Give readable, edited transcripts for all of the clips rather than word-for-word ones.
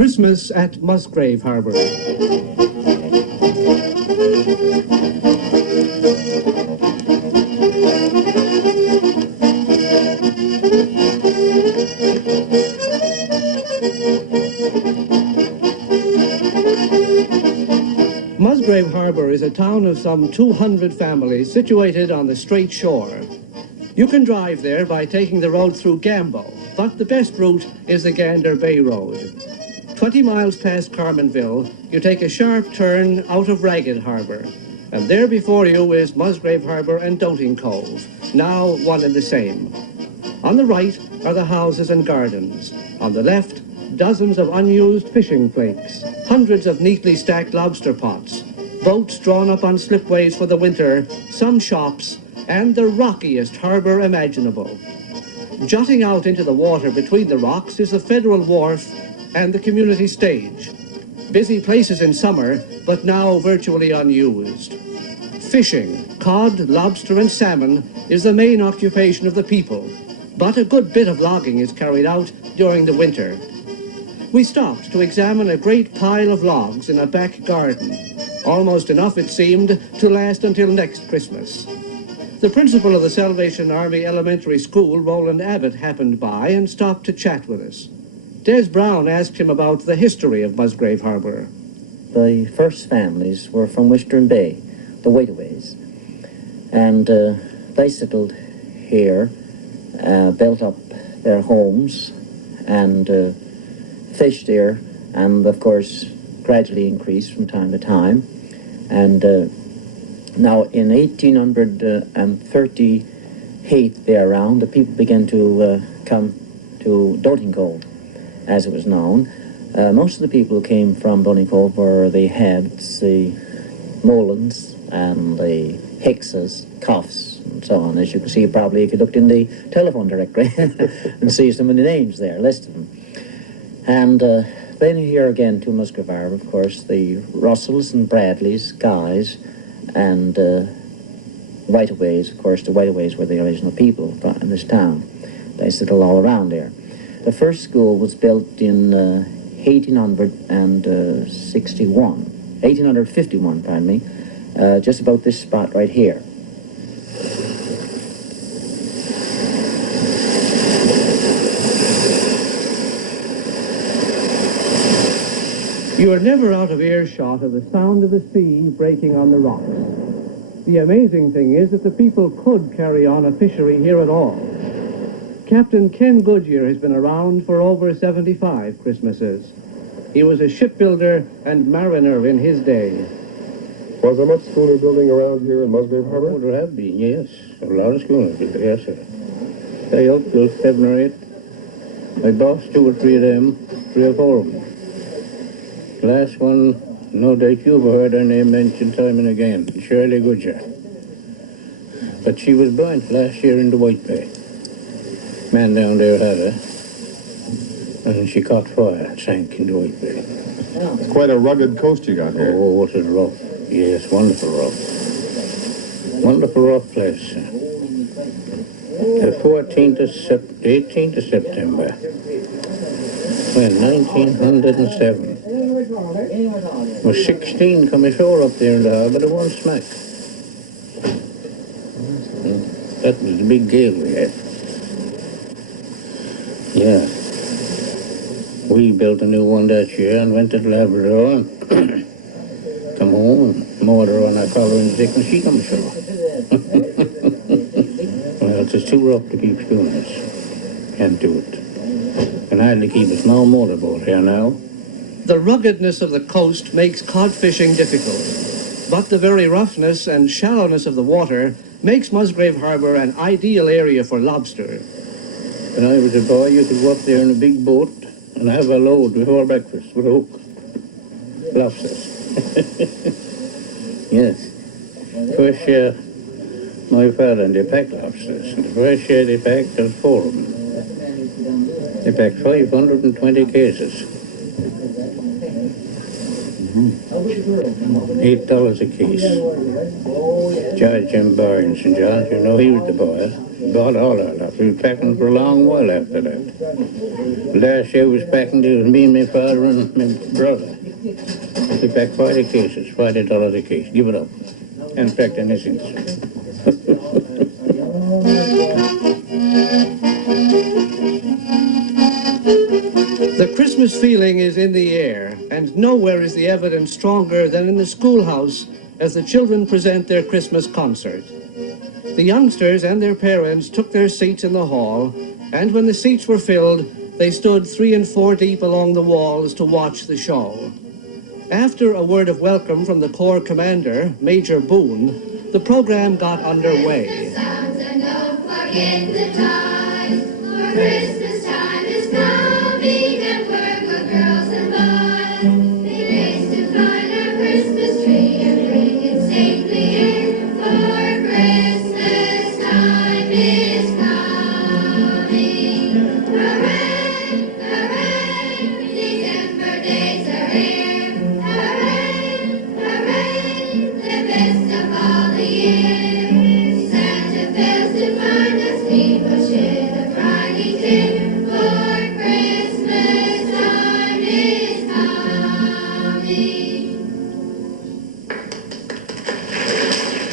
Christmas at Musgrave Harbour. Musgrave Harbour is a town of some 200 families situated on the straight shore. You can drive there by taking the road through Gambo, but the best route is the Gander Bay Road. 20 miles past Carmenville, you take a sharp turn out of Ragged Harbour, and there before you is Musgrave Harbour and Doting Cove, now one and the same. On the right are the houses and gardens. On the left, dozens of unused fishing flakes, hundreds of neatly stacked lobster pots, boats drawn up on slipways for the winter, some shops, and the rockiest harbour imaginable. Jutting out into the water between the rocks is the Federal Wharf and the community stage. Busy places in summer, but now virtually unused. Fishing, cod, lobster and salmon is the main occupation of the people, but a good bit of logging is carried out during the winter. We stopped to examine a great pile of logs in a back garden, almost enough, it seemed, to last until next Christmas. The principal of the Salvation Army Elementary School, Roland Abbott, happened by and stopped to chat with us. Des Brown asked him about the history of Musgrave Harbour. The first families were from Western Bay, the Waitaways, and they settled here, built up their homes, and fished here, and of course gradually increased from time to time. And now in 1838 there around, the people began to come to Doting Cove, as it was known. Most of the people who came from Doting Cove were the Heads, the Molans, and the Hickses, Coffs, and so on, as you can see probably if you looked in the telephone directory and see some of the names there, listed them. And then here again to Musgrave Harbour, of course, the Russells and Bradleys, Guys, and Whiteaways. Of course, the Whiteaways were the original people in this town. They settled all around there. The first school was built in 1851, pardon me, just about this spot right here. You are never out of earshot of the sound of the sea breaking on the rocks. The amazing thing is that the people could carry on a fishery here at all. Captain Ken Goodyear has been around for over 75 Christmases. He was a shipbuilder and mariner in his day. Was there much schooner building around here in Musgrave Harbour? Oh, there have been, yes. A lot of schooners built, yes, sir. They up till 7 or 8. I bossed 2 or 3 of them, 3 or 4 of them. Last one, no doubt you've heard her name mentioned time and again, Shirley Goodyear. But she was burnt last year in the White Bay. Man down there had her, and she caught fire and sank in the White Bay. It's quite a rugged coast you got here. Oh, what a rough. Yes, wonderful rough. Wonderful rough place. The 18th of September, well, 1907. Was 16 come ashore up there in the harbour, the one smack. That was the big gale we had. Yeah. We built a new one that year and went to Labrador and come home and moored her on our collar and stick and she come ashore. Well, it's too rough to keep schooners. Can't do it. Can hardly keep a small motorboat here now. The ruggedness of the coast makes cod fishing difficult, but the very roughness and shallowness of the water makes Musgrave Harbour an ideal area for lobster. When I was a boy, you could go up there in a big boat and have a load before breakfast with a hook. Lobsters. Yes. First year, my father and they packed lobsters. And the first year they packed, there was 4 of them. They packed 520 cases. $8 a case. Judge Jim Barnes and John, you know, he was the boy. Got all that. We was packing for a long while after that. Last year we was packing, it was me and my father and my brother. We packed 40 cases, $40 a case. Give it up. And packed anything. The Christmas feeling is in the air, and nowhere is the evidence stronger than in the schoolhouse as the children present their Christmas concert. The youngsters and their parents took their seats in the hall, and when the seats were filled, they stood 3 and 4 deep along the walls to watch the show. After a word of welcome from the Corps commander, Major Boone, the program got underway. Christmas time is coming, and we're good girls and boys. We race to find our Christmas tree and bring it safely in, for Christmas time is coming. Hooray, hooray, December days are here. Hooray, hooray, the best of all the year. Santa fails to find us, people share the Friday tip, for Christmas time is coming.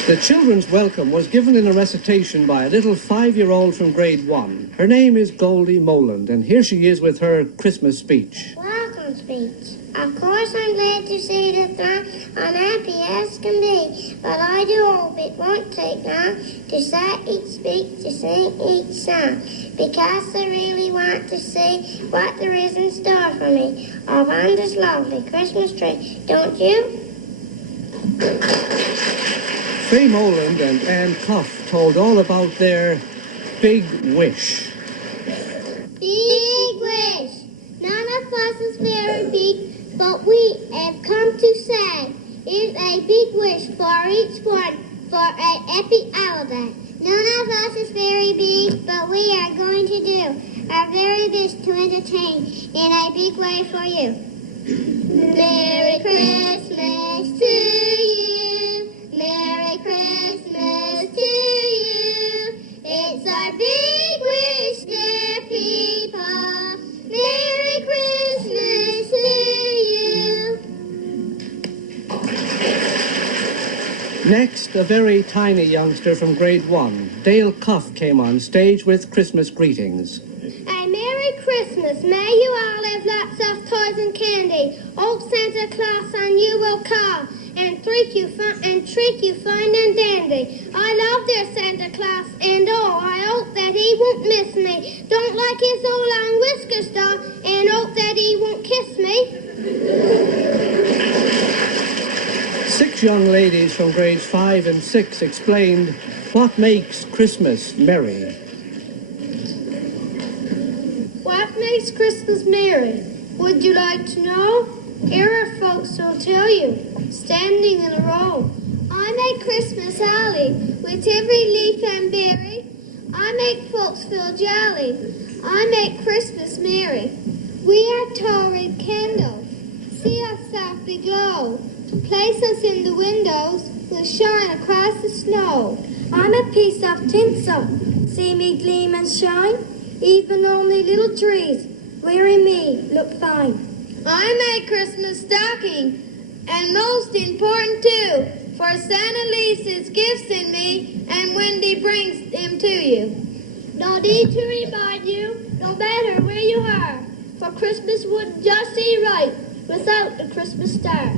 The children's welcome was given in a recitation by a little 5-year-old from grade 1. Her name is Goldie Moland, and here she is with her Christmas speech. Welcome speech. Of course I'm glad to see the throng, I'm happy as can be, but I do hope it won't take long to say each speech, to sing each song, because I really want to see what there is in store for me up on this lovely Christmas tree, don't you? Faye Moland and Ann Cuff told all about their big wish. Big wish. None of us is very big, but we have come to say is a big wish for each one for a happy holiday. None of us is very big, but we are going to do our very best to entertain in a big way for you. Merry Christmas to you. Merry Christmas to you. It's our big wish, dear people. Merry Christmas to you. Next, a very tiny youngster from grade 1, Dale Cuff, came on stage with Christmas greetings. A Merry Christmas. May you all have lots of toys and candy. Old Santa Claus on you will call and treat you fine and dandy. I love dear Santa Claus, and oh, I hope that he won't miss me. Don't like his old long whiskers though, and hope that he won't kiss me. 6 young ladies from grades 5 and 6 explained what makes Christmas merry. What makes Christmas merry? Would you like to know? Here are folks who'll tell you, standing in a row. I make Christmas holly with every leaf and berry. I make folks feel jolly. I make Christmas merry. We are tall red candles. See us softly glow. Place us in the windows. We'll shine across the snow. I'm a piece of tinsel. See me gleam and shine. Even only little trees wearing me look fine. I make Christmas stocking, and most important too, for Santa leaves his gifts in me, and Wendy brings them to you. No need to remind you, no matter where you are, for Christmas wouldn't just be right without the Christmas star.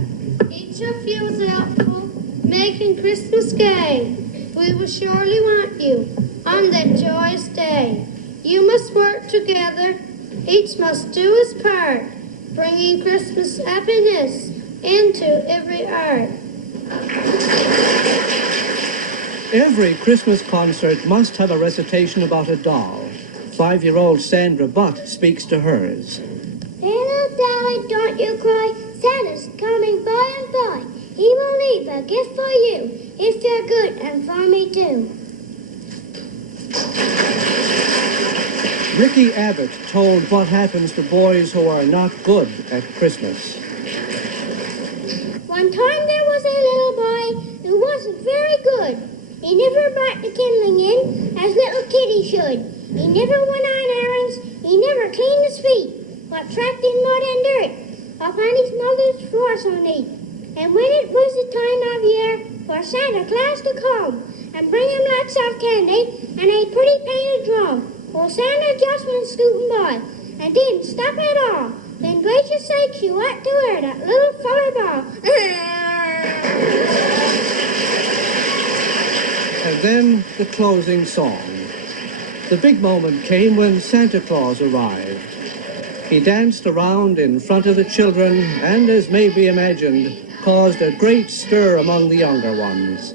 Each of you is helpful, making Christmas gay. We will surely want you on that joyous day. You must work together, each must do his part, bringing Christmas happiness into every heart. Every Christmas concert must have a recitation about a doll. 5-year-old Sandra Butt speaks to hers. Little dolly, don't you cry, Santa's coming by and by. He will leave a gift for you, if you're good, and for me too. Ricky Abbott told what happens to boys who are not good at Christmas. One time there was a little boy who wasn't very good. He never brought the kindling in, as little Kitty should. He never went on errands. He never cleaned his feet, but tracked in mud and dirt upon his mother's floor so neat. And when it was the time of year for Santa Claus to come and bring him lots of candy and a pretty painted drum, well, Santa just went scooting by and didn't stop at all. Then gracious sakes, you ought to wear that little feller ball. And then the closing song. The big moment came when Santa Claus arrived. He danced around in front of the children and, as may be imagined, caused a great stir among the younger ones.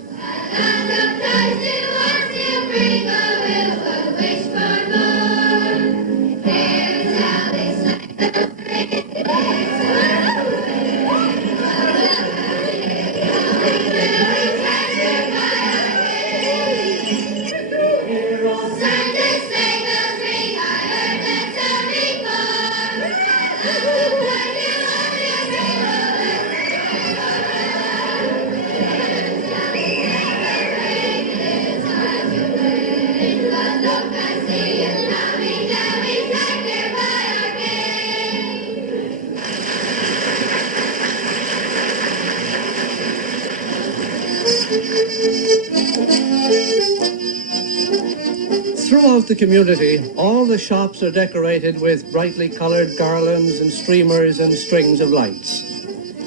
Throughout the community, all the shops are decorated with brightly colored garlands and streamers and strings of lights.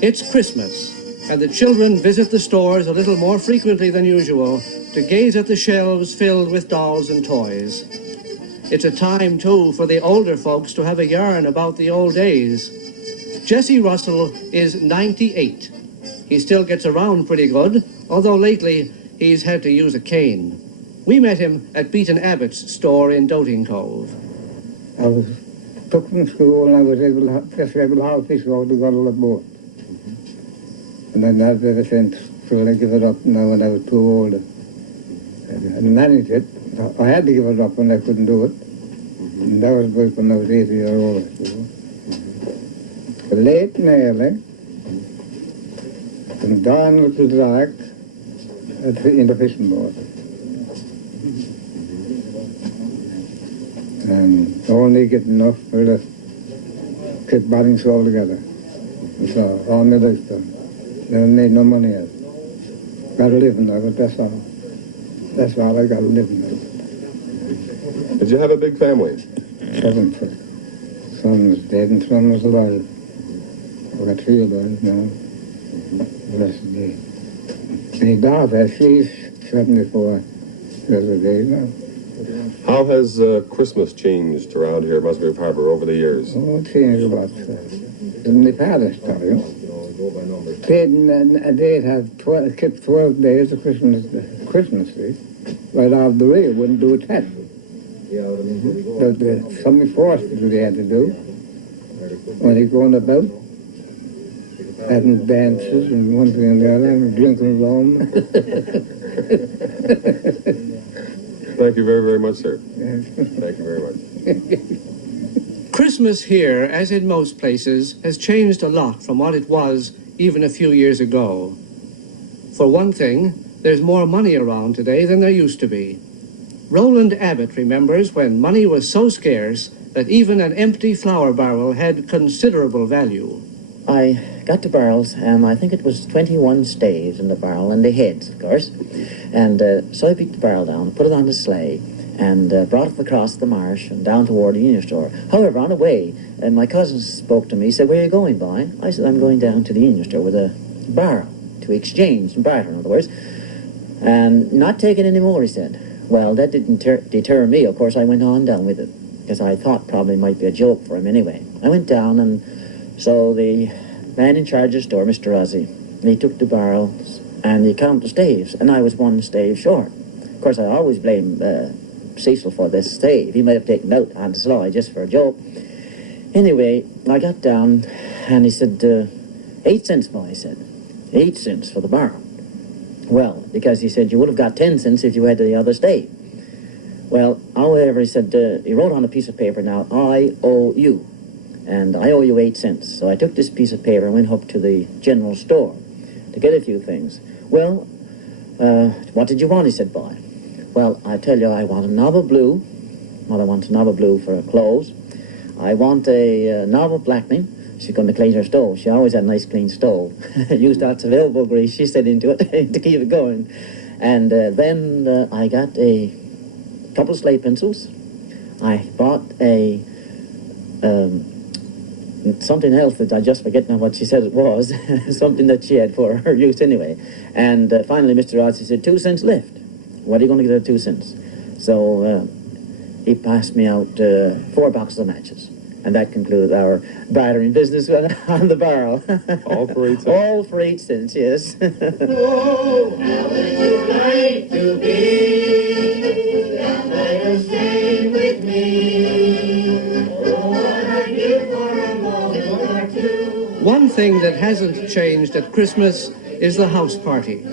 It's Christmas, and the children visit the stores a little more frequently than usual to gaze at the shelves filled with dolls and toys. It's a time, too, for the older folks to have a yarn about the old days. Jesse Russell is 98. He still gets around pretty good, although lately he's had to use a cane. We met him at Beaton Abbott's store in Doting Cove. I was took from school and I was able to have fish out to go to the boat. And then I've ever since, so I give it up now when I was too old. I managed it. I had to give it up when I couldn't do it. And that was about when I was 80 years old. But late and early, from dawn to dark, in the fishing boat. And only get enough for the keep bodies all together. So all my lifetime. Never made no money yet. Got a living of it, that's all. That's all I got a living of it. Did you have a big family? 7 son was dead and son was alive. I got 3 of those now. The rest of the day. My daughter, she's 74 the other day now. How has Christmas changed around here at Musgrave Harbour over the years? Oh, it changed a lot. In my father's time, they'd have kept 12 days of Christmas Eve. Right out the way, wouldn't do a test. But something forced it they had to do. When they going about, having dances and one thing and the other, and drinking rum. Thank you very, very much, sir. Thank you very much. Christmas here, as in most places, has changed a lot from what it was even a few years ago. For one thing, there's more money around today than there used to be. Roland Abbott remembers when money was so scarce that even an empty flour barrel had considerable value. I got the barrels, and I think it was 21 staves in the barrel, and the heads, of course. And so I picked the barrel down, put it on the sleigh, and brought it across the marsh and down toward the Union store. However, on the way, my cousin spoke to me. He said, "Where are you going, boy?" I said, "I'm going down to the Union store with a barrel to exchange and barter, in other words. And not taking any more," he said. Well, that didn't deter me. Of course, I went on down with it, because I thought probably it might be a joke for him anyway. I went down, and so the man in charge of the store, Mr. Ozzie, he took the barrels and he counted the staves, and I was 1 stave short. Of course, I always blame Cecil for this stave. He might have taken it out on the sly just for a joke. Anyway, I got down, and he said, 8 cents, boy, he said. 8 cents for the barrel. Well, because he said you would have got 10 cents if you had the other stave. Well, however, he said, he wrote on a piece of paper, "Now, I owe you, and I owe you 8 cents. So I took this piece of paper and went up to the general store to get a few things. Well, What did you want? He said, boy. Well, I tell you, I want a novel blue. Mother wants a novel blue for her clothes. I want a novel blackening. She's going to clean her stove. She always had a nice clean stove. Used lots of elbow grease, she said, into it to keep it going. And then I got a couple of slate pencils. I bought a something else that I just forget now what she said it was. Something that she had for her use anyway. And finally, Mr. Rossi said, 2 cents left. What are you going to get at 2 cents? So he passed me out 4 boxes of matches. And that concluded our bartering business on the barrel. All for 8 cents? All for 8 cents, yes. Oh, how would you like to be that night of staying with me? Oh, what I'd give for a moment or two. One thing that hasn't changed at Christmas is the house party.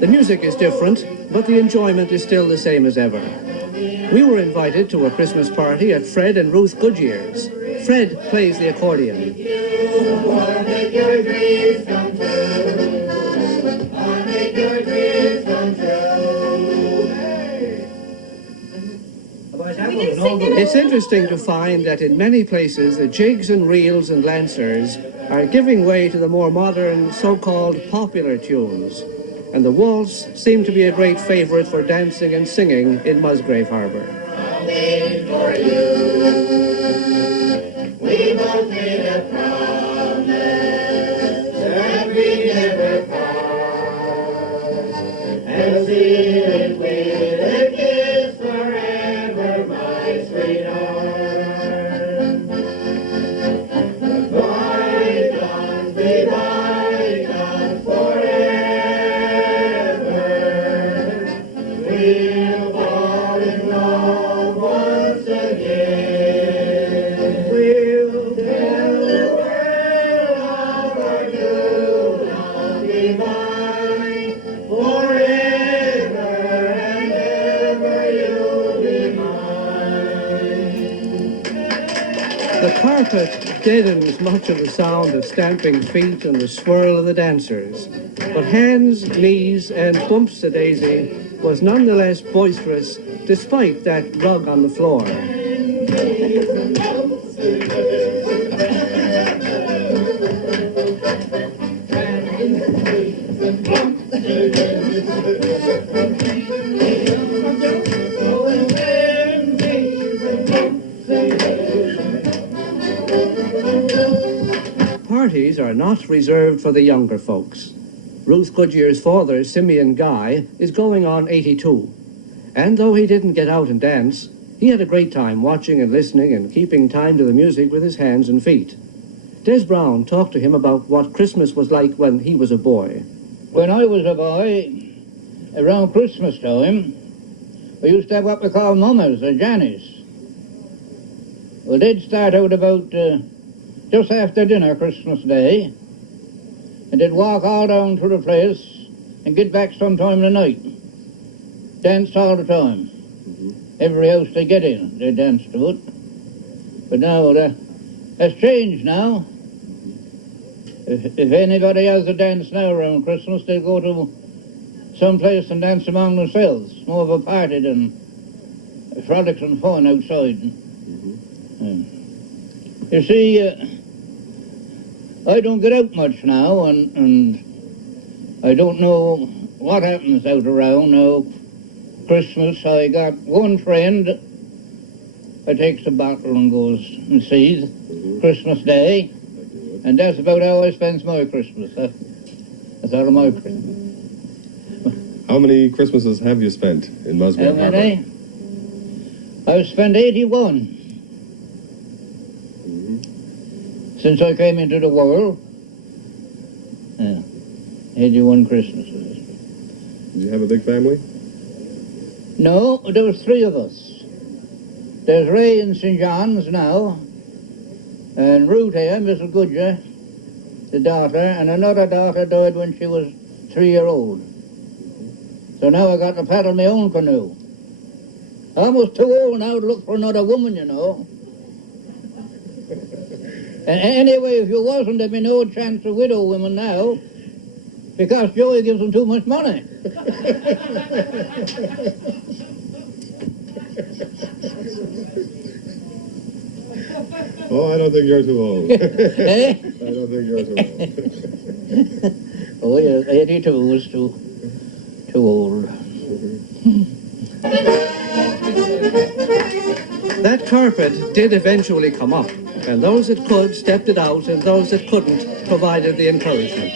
The music is different, but the enjoyment is still the same as ever. We were invited to a Christmas party at Fred and Ruth Goodyear's. Fred plays the accordion. Make your dreams come true. Make your dreams come true. It's interesting to find that in many places the jigs and reels and lancers are giving way to the more modern so-called popular tunes. And the waltz seemed to be a great favorite for dancing and singing in Musgrave Harbour. I'll wait for you. We both made a promise that we never part, and seal it with a kiss forever, my sweetheart. Bygones be bygones forever. We'll fall in love once again. We'll tell the world of our new love divine. Forever and ever you'll be mine. The carpet deadens much of the sound of stamping feet and the swirl of the dancers. But hands, knees, and bumps a daisy was nonetheless boisterous despite that rug on the floor. Parties are not reserved for the younger folks. Ruth Goodyear's father, Simeon Guy, is going on 82. And though he didn't get out and dance, he had a great time watching and listening and keeping time to the music with his hands and feet. Des Brown talked to him about what Christmas was like when he was a boy. When I was a boy, around Christmas time, we used to have what we call mummers or jannies. Well, they'd start out about just after dinner Christmas Day, and they'd walk all down to the place and get back sometime in the night. Danced all the time. Every house they get in, they danced to it. But now, that's changed now. If anybody has a dance now around Christmas, they go to some place and dance among themselves. More of a party than frolics and fun outside. You see, I don't get out much now, and I don't know what happens out around now. Christmas, I got one friend that takes a bottle and goes and sees Christmas Day, and that's about how I spend my Christmas. That's out of my Christmas. How many Christmases have you spent in Musgrave Harbour? I've spent 81 since I came into the world. 81 Christmases. Did you have a big family? No, there was 3 of us. There's Ray in St. John's now, and Ruth here, Mrs. Goodyear, the daughter, and another daughter died when she was 3-year-old. So now I got to paddle my own canoe. I'm almost too old now to look for another woman, you know. And anyway, if you wasn't, there'd be no chance of widow women now. Because Joey gives them too much money. Oh, I don't think you're too old. Eh? I don't think you're too old. Oh, yes, 82 was too old. That carpet did eventually come up, and those that could stepped it out, and those that couldn't provided the encouragement.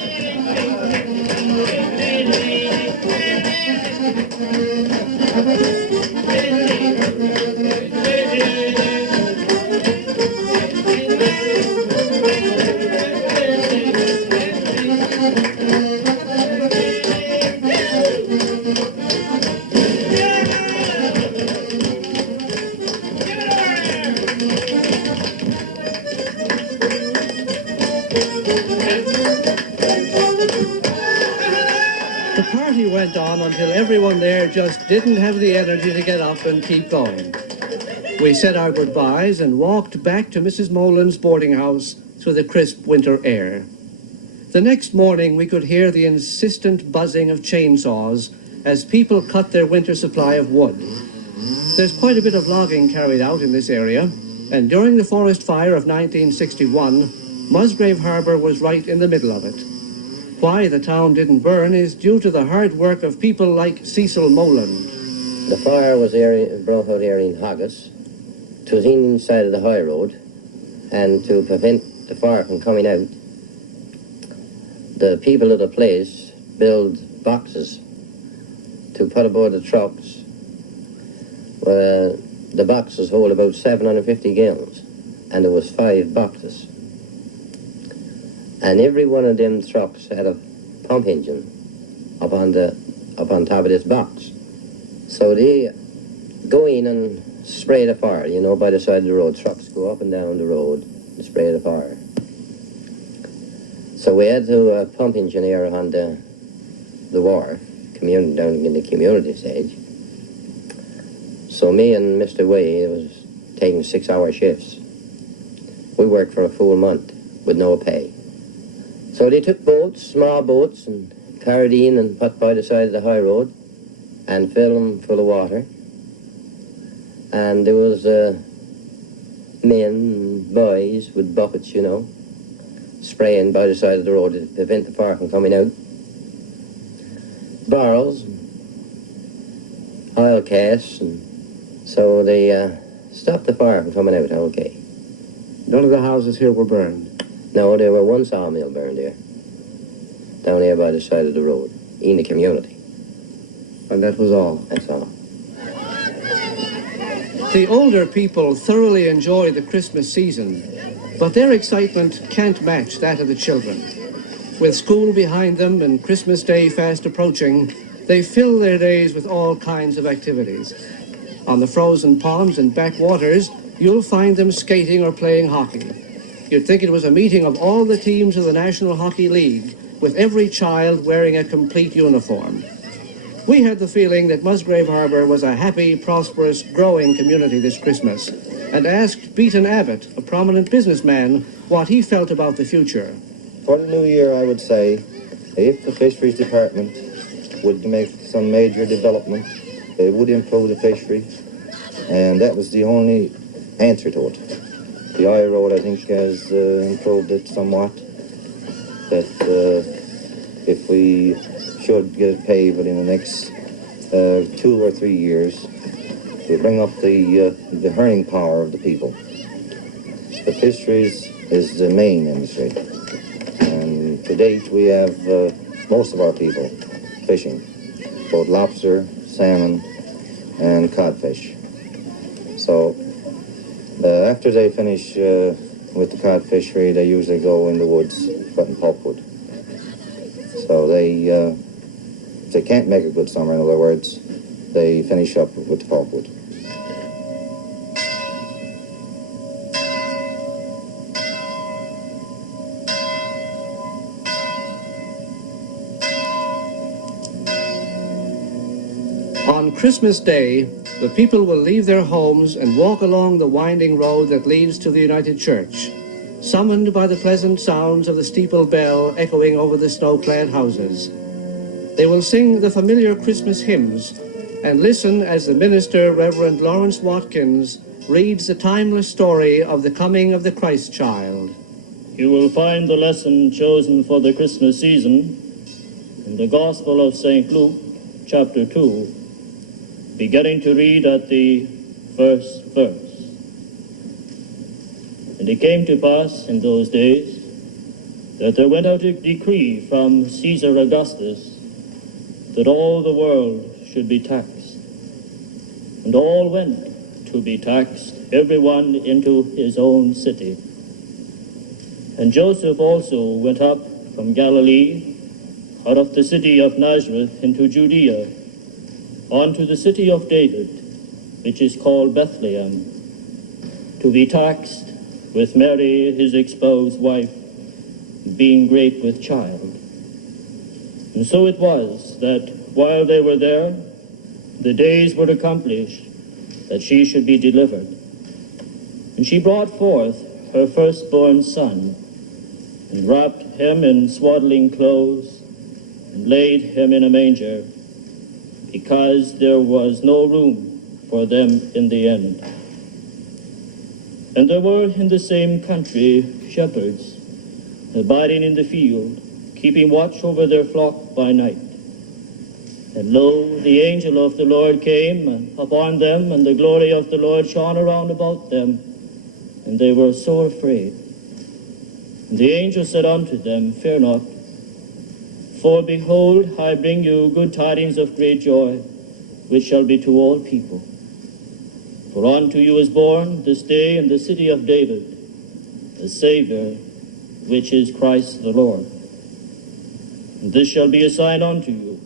The party went on until everyone there just didn't have the energy to get up and keep going. We said our goodbyes and walked back to Mrs. Molan's boarding house through the crisp winter air. The next morning we could hear the insistent buzzing of chainsaws as people cut their winter supply of wood. There's quite a bit of logging carried out in this area, and during the forest fire of 1961, Musgrave Harbour was right in the middle of it. Why the town didn't burn is due to the hard work of people like Cecil Molan. The fire was brought out here in Haggis. It was inside of the high road, and to prevent the fire from coming out, the people of the place built boxes to put aboard the trucks. The boxes hold about 750 gallons, and there was 5 boxes. And every one of them trucks had a pump engine up on top of this box. So they go in and spray the fire, you know, by the side of the road. Trucks go up and down the road and spray the fire. So we had to pump engineer on the wharf, down in the community stage. So me and Mr. Way was taking 6-hour shifts. We worked for a full month with no pay. So they took boats, small boats, and carried in and put by the side of the high road and filled them full of water. And there was men and boys with buckets, you know, spraying by the side of the road to prevent the fire from coming out. Barrels, oil casks, and so they stopped the fire from coming out okay. None of the houses here were burned. No, there were one sawmill burned here, down here by the side of the road, in the community. And that was all. That's all. The older people thoroughly enjoy the Christmas season, but their excitement can't match that of the children. With school behind them and Christmas Day fast approaching, they fill their days with all kinds of activities. On the frozen ponds and backwaters, you'll find them skating or playing hockey. You'd think it was a meeting of all the teams of the National Hockey League, with every child wearing a complete uniform. We had the feeling that Musgrave Harbour was a happy, prosperous, growing community this Christmas, and asked Beaton Abbott, a prominent businessman, what he felt about the future. For the new year, I would say, if the fisheries department would make some major development, they would improve the fishery, and that was the only answer to it. The I road, I think, has improved it somewhat. That if we should get it paved within the next 2 or 3 years, we bring up the earning power of the people. The fisheries is the main industry, and to date we have most of our people fishing, both lobster, salmon, and codfish. So after they finish with the cod fishery, they usually go in the woods cutting pulpwood. So if they can't make a good summer, in other words, they finish up with the pulpwood. On Christmas Day, the people will leave their homes and walk along the winding road that leads to the United Church. summoned by the pleasant sounds of the steeple bell echoing over the snow-clad houses. They will sing the familiar Christmas hymns and listen as the minister, Reverend Lawrence Watkins, reads the timeless story of the coming of the Christ child. You will find the lesson chosen for the Christmas season in the Gospel of St. Luke, chapter 2, beginning to read at the first verse. And it came to pass in those days that there went out a decree from Caesar Augustus that all the world should be taxed. And all went to be taxed, every one into his own city. And Joseph also went up from Galilee, out of the city of Nazareth into Judea, unto the city of David, which is called Bethlehem, to be taxed with Mary his espoused wife, being great with child. And so it was that while they were there, the days were accomplished that she should be delivered. And she brought forth her firstborn son, and wrapped him in swaddling clothes, and laid him in a manger, because there was no room for them in the inn. And there were in the same country shepherds, abiding in the field, keeping watch over their flock by night. And lo, the angel of the Lord came upon them, and the glory of the Lord shone around about them, and they were sore afraid. And the angel said unto them, Fear not, for behold, I bring you good tidings of great joy, which shall be to all people. For unto you is born this day in the city of David a Savior, which is Christ the Lord. And this shall be a sign unto you.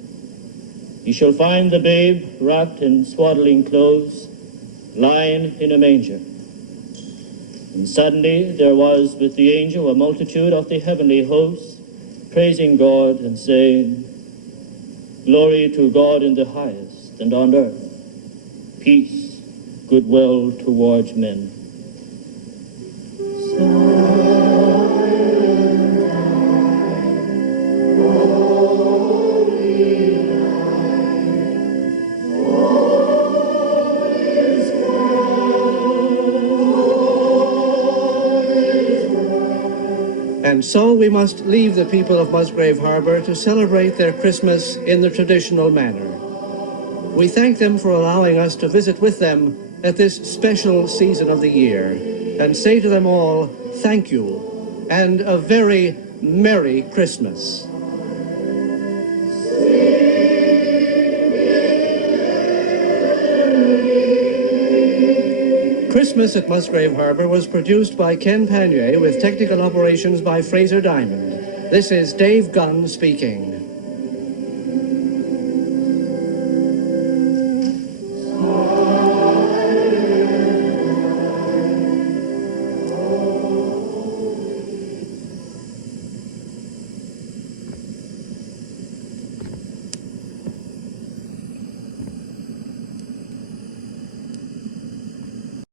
You shall find the babe wrapped in swaddling clothes, lying in a manger. And suddenly there was with the angel a multitude of the heavenly hosts, praising God and saying, Glory to God in the highest, and on earth peace, goodwill towards men. And so we must leave the people of Musgrave Harbour to celebrate their Christmas in the traditional manner. We thank them for allowing us to visit with them at this special season of the year, and say to them all, thank you, and a very Merry Christmas. Christmas at Musgrave Harbour was produced by Ken Panier with technical operations by Fraser Diamond. This is Dave Gunn speaking.